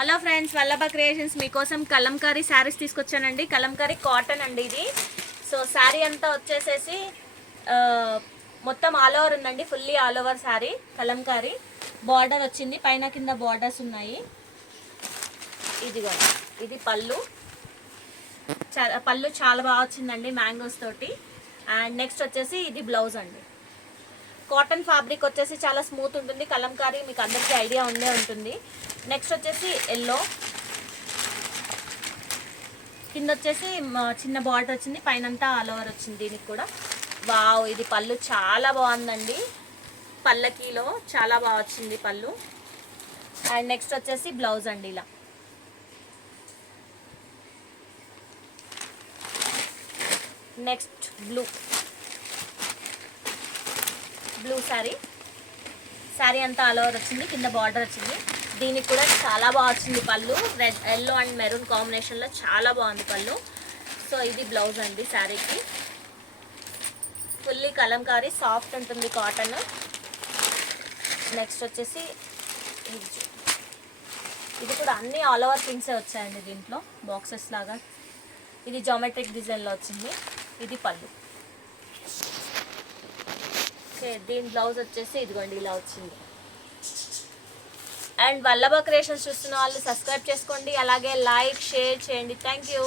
Hello friends, Vallabha creations మీకోసం కలంకారీ శారీస్ తీసుకొచ్చానండి. Kalamkari cotton అండి ఇది. సో శారీ అంతా వచ్చేసేసి మొత్తం ఆల్ ఓవర్ ఉందండి. Fully all over sari Kalamkari. Border వచ్చింది, పైన కింద బార్డర్స్ ఉన్నాయి. ఇదిగో ఇది పళ్ళు. పళ్ళు చాలా బాగా వచ్చిందండి మ్యాంగోస్ తోటి. అండ్ నెక్స్ట్ వచ్చేసి ఇది బ్లౌజ్ అండి. కాటన్ ఫ్యాబ్రిక్ వచ్చేసి చాలా స్మూత్ ఉంటుంది. కలంకారీ మీకు అందరికీ ఐడియా ఉండే ఉంటుంది. నెక్స్ట్ వచ్చేసి ఎల్లో, కింద వచ్చేసి చిన్న బార్డర్ వచ్చింది, పైనంతా ఆల్ ఓవర్ వచ్చింది. దీనికి కూడా వావ్, ఇది పళ్ళు చాలా బాగుందండి. పల్లకీలో చాలా బాగా వచ్చింది పళ్ళు. అండ్ నెక్స్ట్ వచ్చేసి బ్లౌజ్ అండి. ఇలా నెక్స్ట్ బ్లూ శారీ అంతా ఆల్ ఓవర్ వచ్చింది, కింద బార్డర్ వచ్చింది. దీనికి కూడా చాలా బాగా వచ్చింది పళ్ళు. రెడ్, ఎల్లో అండ్ మెరూన్ కాంబినేషన్లో చాలా బాగుంది పళ్ళు. సో ఇది బ్లౌజ్ అండి. శారీకి ఫుల్లీ కలంకారీ, సాఫ్ట్ ఉంటుంది కాటన్. నెక్స్ట్ వచ్చేసి ఇది కూడా అన్ని ఆల్ ఓవర్ థింగ్సే వచ్చాయండి దీంట్లో, బాక్సెస్ లాగా. ఇది జామెట్రిక్ డిజైన్లో వచ్చింది. ఇది పళ్ళు. ఓకే, దీని బ్లౌజ్ వచ్చేసి ఇదిగోండి ఇలా వచ్చింది. అండ్ వల్లభ క్రియేషన్స్ చూస్తున్న వాళ్ళు సబ్స్క్రైబ్ చేసుకోండి, అలాగే లైక్ షేర్ చేయండి. Thank you.